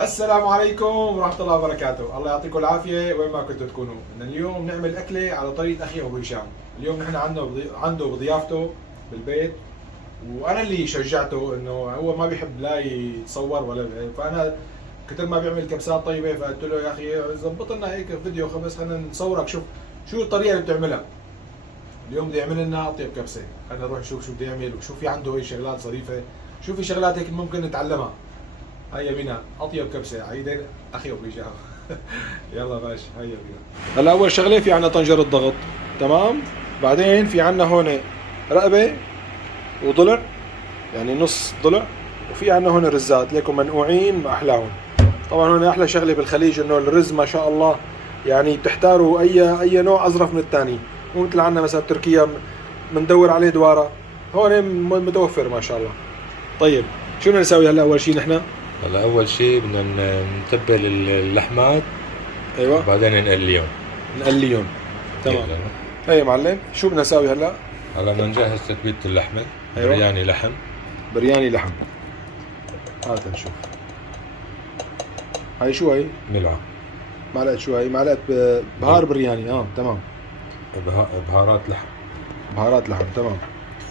السلام عليكم ورحمة الله وبركاته، الله يعطيكم العافية وين ما كنتوا تكونوا. بدنا اليوم نعمل أكلة على طريقة أخي أبو هشام. اليوم نحن عنده بضيافته بالبيت، وأنا اللي شجعته إنه هو ما بيحب لا يتصور ولا فأنا كتر ما بيعمل كبسات طيبة فقلت له يا أخي زبط لنا هيك فيديو خبز خلينا نصورك شوف شو الطريقة اللي بتعملها. اليوم بده يعمل لنا أطيب كبسة، خلينا نروح نشوف شو بده يعمل وشو في عنده هي شغلات ظريفة، شو في شغلات هيك ممكن نتعلمها. هيا بينا اطيب كبسه عيدين اخي ابو هشام. يلا ماشي هيا بينا. هلا اول شغله في عنا طنجره ضغط، تمام. بعدين في عنا هون رقبه وضلع، يعني نص ضلع، وفي عنا هون رزات ليكم منقوعين ما احلاهم. طبعا هون احلى شغله بالخليج انه الرز ما شاء الله، يعني بتحتاروا اي نوع اظرف من الثاني، مو مثل عنا مثلا بتركيا بندور عليه دواره، هون متوفر ما شاء الله. طيب شو بدنا نسوي هلا اول شيء نحن؟ هلا اول شيء بدنا نتبل اللحمات. ايوه بعدين نقليهم. نقليهم، تمام. هي يا معلم شو بدنا نسوي هلا؟ هلا بدنا نجهز تتبيلة اللحمة. أيوة. برياني لحم. برياني لحم. هات نشوف. هاي شو هي؟ ملعقة. معلقة شو هي؟ معلقة بهار برياني، تمام. بهارات لحم. بهارات لحم، تمام.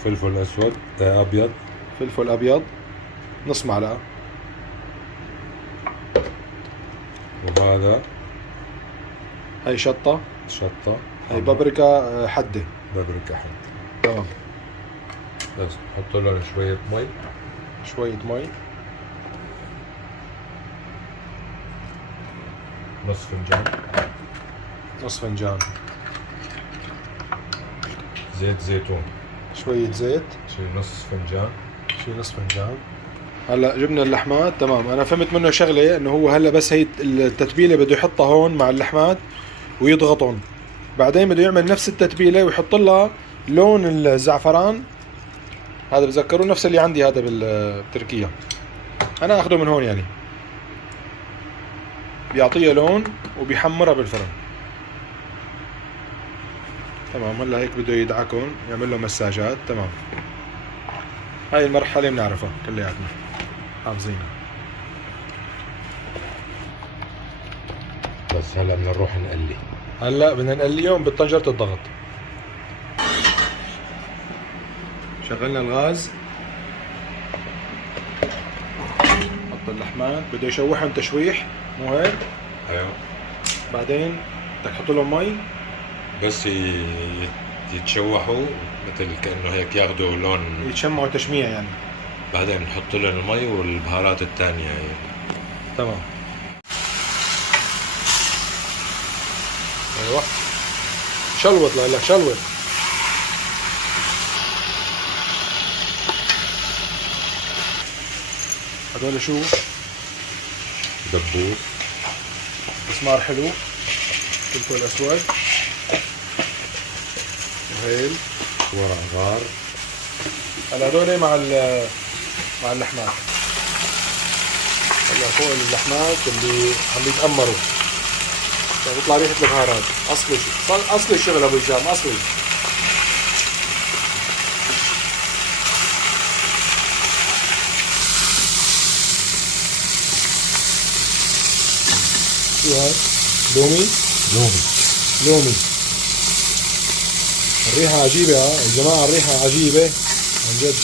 فلفل اسود ابيض. فلفل ابيض نص معلقة. وهذا هاي شطة. شطة. هاي بابريكا حدة. بابريكا حد. تمام. بس نحط لهم شوية مي. شوية مي. نص فنجان. نص فنجان. زيت زيتون. شوية زيت. شي نص فنجان. شي نص فنجان. هلا جبنا اللحمات، تمام. انا فهمت منه شغله انه هو هلا بس هي التتبيله بده يحطها هون مع اللحمات ويضغطهم، بعدين بده يعمل نفس التتبيله ويحط لها لون الزعفران. هذا بذكروا نفس اللي عندي هذا بتركيا، انا اخذه من هون يعني، بيعطيها لون وبيحمرها بالفرن. تمام. هلا هيك بده يدعكهم يعمل له مساجات، تمام. هاي المرحله بنعرفها كلياتنا حافظينها. بس هلا بدنا نروح نقلي. هلا بدنا نقليهم بطنجرة الضغط. شغلنا الغاز، حط اللحمات، بده يشوحهم تشويح مو هيك؟ ايوه. بعدين بدك تحط لهم مي. بس يتشوحوا مثل كأنه هيك ياخذوا لون. يتشمعوا تشميع يعني. بعدين نحط لهم المي والبهارات الثانية يعني. تمام. ايوه شلوط لك شلوط. هذول شو؟ دبوس. مسمار حلو، فلفل اسود، وهيل، ورق غار. هلا هذول مع اللحمات. هلا فوق اللحمات اللي عم يتأمروا بيطلع ريحة البهارات. اصلي الشغل ابو هشام، اصلي. شو هاي؟ لومي؟ لومي. لومي. الريحة عجيبة يا جماعة، الريحة عجيبة عن جد.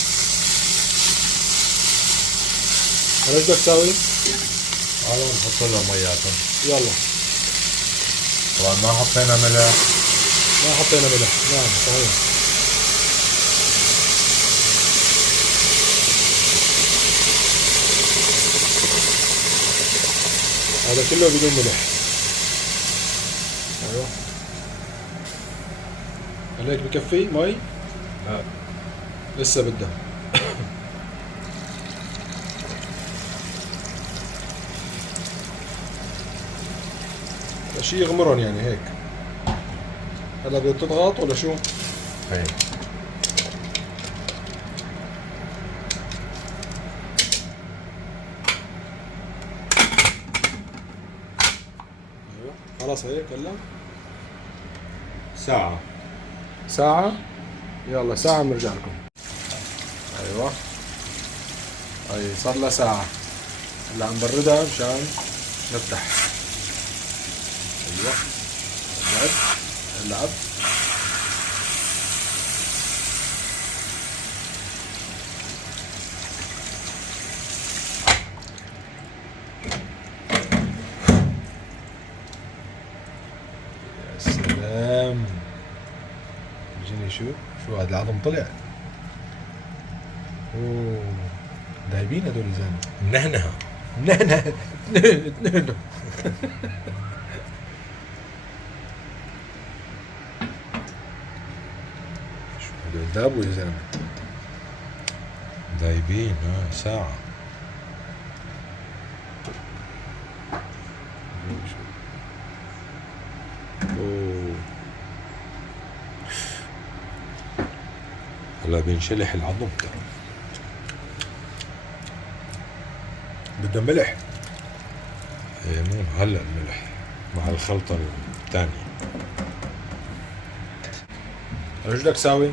هلا ايش بدك تساوي؟ هلا نحط لهم مياتهم. يلا. طبعا ما حطينا ملح. ما حطينا ملح، نعم صحيح. هذا كله بدون ملح. ايوه. هل هيك بكفي مي؟ لا. لسه بدها. شيء يغمرهم يعني هيك. هلا بدك تضغط ولا شو؟ هي. ايوه خلاص هيك هلا ساعة. ساعة. يلا ساعة بنرجع لكم. ايوه هي صار لها ساعة. اللي عم بردها مشان نفتح. ايوه اللعب يا سلام. جيني شو هذا العظم طلع. اوه دايبين هدول الزلمه. نهنها نهنه شو هدول دابوا يا زلمه. دايبين ساعة. اوه هلا بينشلح العظم ترى. بدهم ملح. إيه مو هلا الملح مع الخلطة الثانية. ايش بدك تساوي؟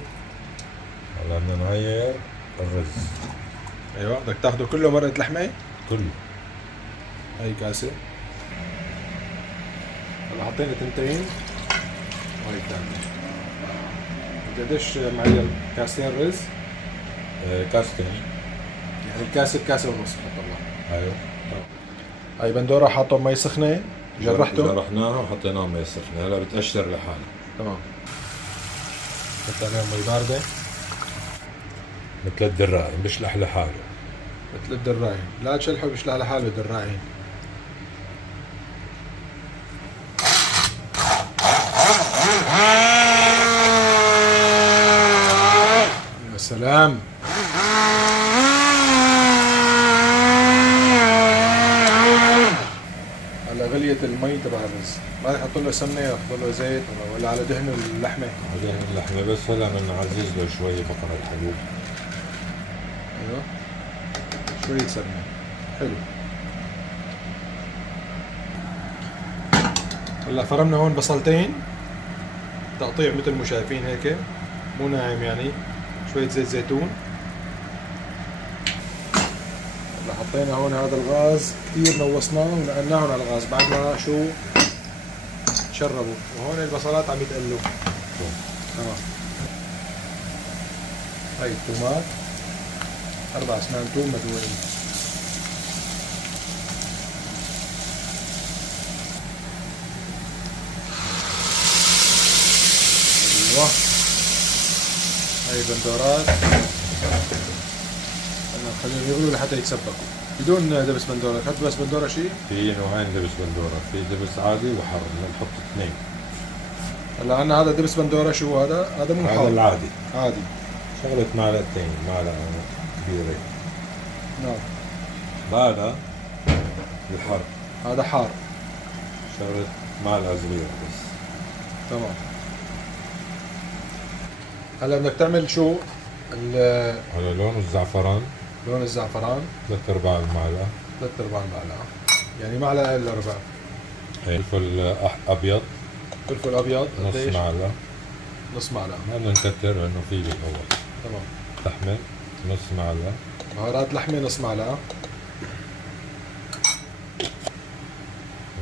هلا بدنا نغير الرز. ايوه بدك تاخده كله مرقة لحمة. كله. هاي كاسة. هلا حطينا تنتين وهي الثانية. قديش معي كاستين رز؟ كاستين. يعني الكاسة بكاسة ونص حط الله. ايوه. هاي بندورة حاطه بمي سخنة. جرحته. جرحناها وحطيناها مي سخنة. هلا بتقشر لحالها. تمام. حط عليها مي باردة مثل الدراعي بيشلح لحاله. مثل الدراعين. لا تشلحه بيشلح لحاله الدراعين. يا سلام. على غلية المي تبع الرز ما يحط له سمنة يحط له زيت ولا على دهن اللحمة. بعدين اللحمة بس هلا بنعزز له شوي بقر الحلوب. ايوه شوية سمنة. حلو. هلا فرمنا هون بصلتين تقطيع مثل ما شايفين هيك مو ناعم يعني. شوية زيت زيتون. هلا حطينا هون هذا الغاز كثير نوصناه ونقلناهم على الغاز بعد ما شو تشربوا. وهون البصلات عم يتقلوا. تمام. هاي التومات 4 اسنان توم مدوين. ايوه هاي بندورات. انا خليهم يغلوا لحتى يتسبكوا بدون دبس بندوره. تحط دبس بندوره شيء؟ في نوعين دبس بندورة، في دبس عادي وحر، بدنا نحط اثنين. هلا عندنا هذا دبس بندوره. شو هذا؟ هذا مو هذا حار. العادي. عادي. شغلة معلقتين، معلقة كبيرة. نعم. هذا الحر. هذا حار. شغلة معلقة صغيرة بس. تمام. هلا بدك تعمل شو؟ هذا لون الزعفران. لون الزعفران 3/4 المعلقة. 3/4 معلقة. يعني معلقة الا ربع. فلفل أبيض فلفل ابيض نص قديش؟ معلقة. نص معلقة. ما بدنا نكتر لأنه في بالأول. تمام. لحمة نص معلقة. بهارات لحمة نص معلقة.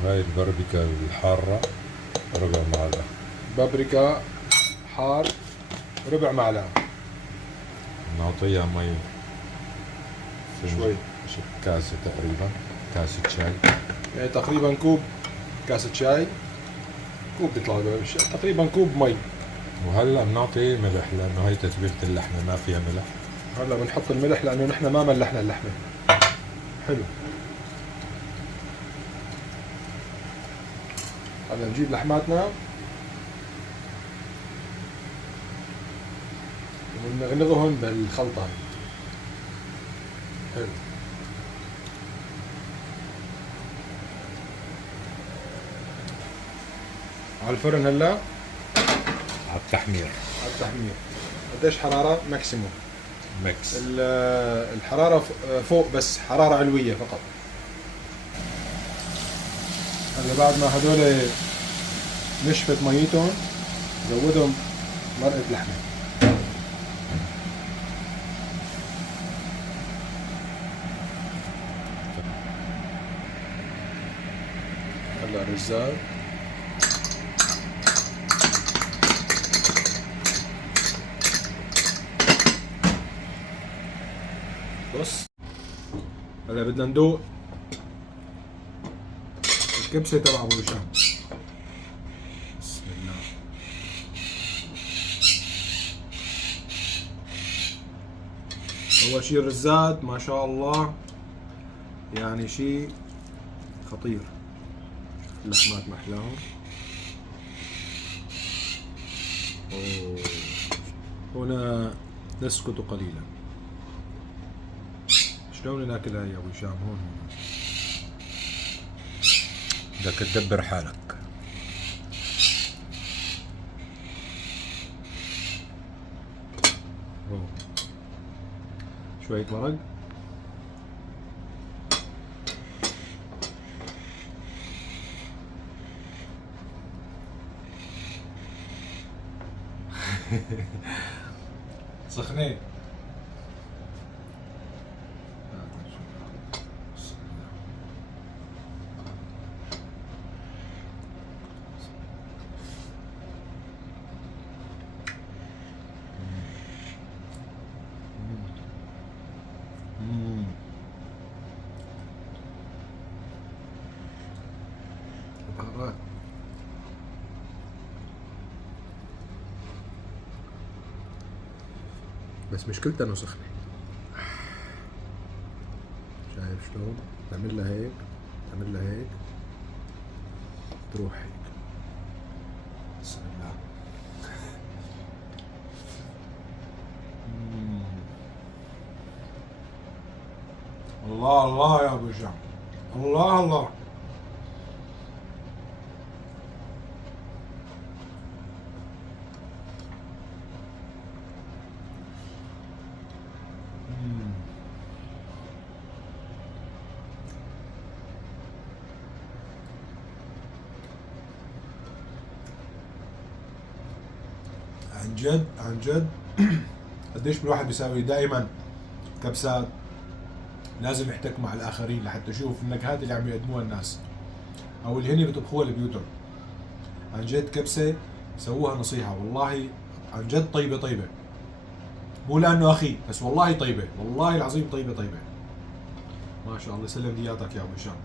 وهاي الباربيكا الحارة ربع معلقة. بابريكا حار ربع معلقة. نعطيها مي شوي. كاسة تقريبا، كاسة شاي. يعني تقريبا كوب كاسة شاي. كوب بيطلع تقريبا كوب مي. وهلا بنعطي ملح لأنه هي تتبيلة اللحمة ما فيها ملح. هلا بنحط الملح لأنه نحن ما ملحنا اللحمة. حلو. هلا نجيب لحماتنا ونغلغهم بالخلطة هاي. حلو. على الفرن هلا على التحمير. على التحمير. قديش حرارة ماكسيموم؟ ميكس. الحرارة فوق بس حرارة علوية فقط. هلا بعد ما هدول نشفت ميتهم زودهم مرقة لحمة. هلا الرزاق. بص هلا بدنا ندوق الكبسة تبع ابو هشام. بسم الله. اول شي الرزات ما شاء الله يعني شي خطير. اللحمات محلاهم. أوه. هنا نسكت قليلا. شلون ناكلها يا ابو هشام؟ هون بدك تدبر حالك. أوه. شوية مرق. سخنين. بهارات. بس مشكلتها انه سخنة. شايف شلون؟ تعمل لها هيك، تعمل لها هيك، تروح هيك. بسم الله. الله الله يا ابو هشام. الله الله. عن جد عن جد قديش الواحد بيساوي دائما كبسات لازم يحتك مع الاخرين لحتى يشوف النكهات اللي عم يقدموها الناس او اللي هن بيطبخوها لبيوتهم. عن جد كبسه سووها نصيحه والله. عن جد طيبه طيبه. مو لانه اخي بس والله طيبه، والله العظيم طيبه طيبه. ما شاء الله يسلم دياتك يا ابو هشام.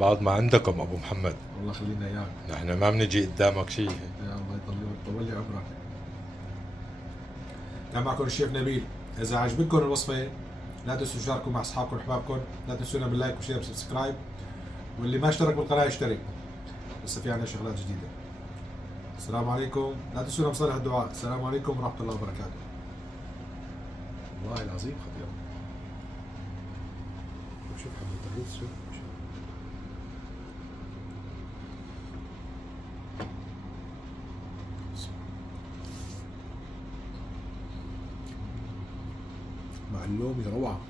بعد ما عندكم ابو محمد. والله خلينا اياك. نحن ما بنجي قدامك شيء. يا الله يطول لي عمرك. كان معكم الشيف نبيل. اذا عجبتكم الوصفه لا تنسوا تشاركوا مع اصحابكم واحبابكم، لا تنسونا باللايك وشير وسبسكرايب، واللي ما اشترك بالقناه يشترك. لسه في عنا شغلات جديده. السلام عليكم. لا تنسونا بصالح الدعاء. السلام عليكم ورحمه الله وبركاته. والله العظيم خطير. شوف حبه الرز. شوف مع اللومي روعه.